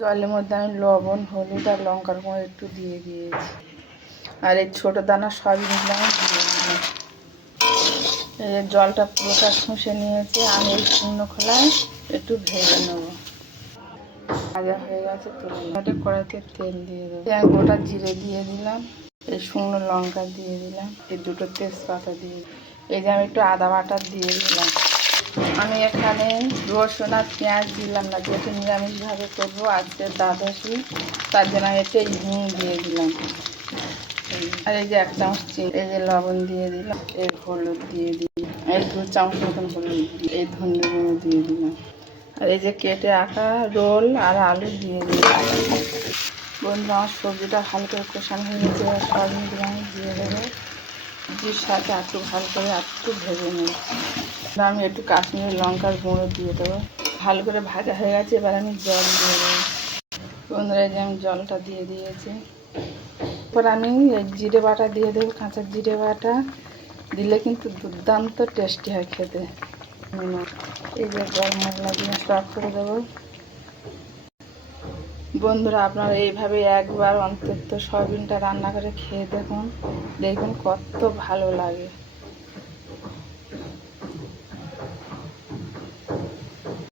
জলের মধ্যে আমি লবণ, হলুদ আর লঙ্কার গুঁড়ো একটু দিয়ে দিয়েছি। আর এই ছোটো দানা সবই নিলাম দিয়ে দিলাম। এই জলটা পুরোটা শুষে নিয়েছে। আমি এই শুকনো খোলায় একটু ভেজে নেবো। ভাজা হয়ে গেছে, তুলে একটা কড়াইতে তেল দিয়ে দেবো। আমি গোটা জিরে দিয়ে দিলাম, এই শুকনো লঙ্কা দিয়ে দিলাম, এই দুটো তেজপাতা দিয়ে দিলাম। এই যে আমি একটু আদা বাটা দিয়ে দিলাম। আমি এখানে রসুন আর পেঁয়াজ দিলাম না, যেহেতু নিরামিষভাবে করবো আজকে দ্বাদশী, তার জন্য আমি একটু হিং দিয়ে দিলাম। আর এই যে 1 চামচ চিনি, এই যে লবণ দিয়ে দিলাম, এই হলুদ দিয়ে দিলাম, এই 2 চামচ মতন হলুদ দিয়ে, এই ধনে গুঁড়ো দিয়ে দিলাম। আর এই যে কেটে রাখা রোল আর আলু দিয়ে দিলাম। বন্ধুরা, আমার সবজিটা ভালো করে কষানো হয়ে গেছে। সবজিগুলো আমি দিয়ে দেবো। সবজির সাথে একটু ভালো করে একটু ভেজে নেব। আমি একটু কাশ্মীরি লঙ্কার গুঁড়ো দিয়ে দেবো। ভালো করে ভাজা হয়ে গেছে, এবার আমি জল দিয়ে দেবো। বন্ধুরা, এই যে আমি জলটা দিয়ে দিয়েছি। এরপর আমি এই জিরে বাটা দিয়ে দেবো। কাঁচা জিরে বাটা দিলে কিন্তু দুর্দান্ত টেস্টি হয় খেতে। এই যে গরম মশলা দিয়ে স্টক করে দেবো। বন্ধুরা, আপনারা এইভাবে একবার অন্তত সয়াবিনটা রান্না করে খেয়ে দেখুন, দেখুন কত ভালো লাগে।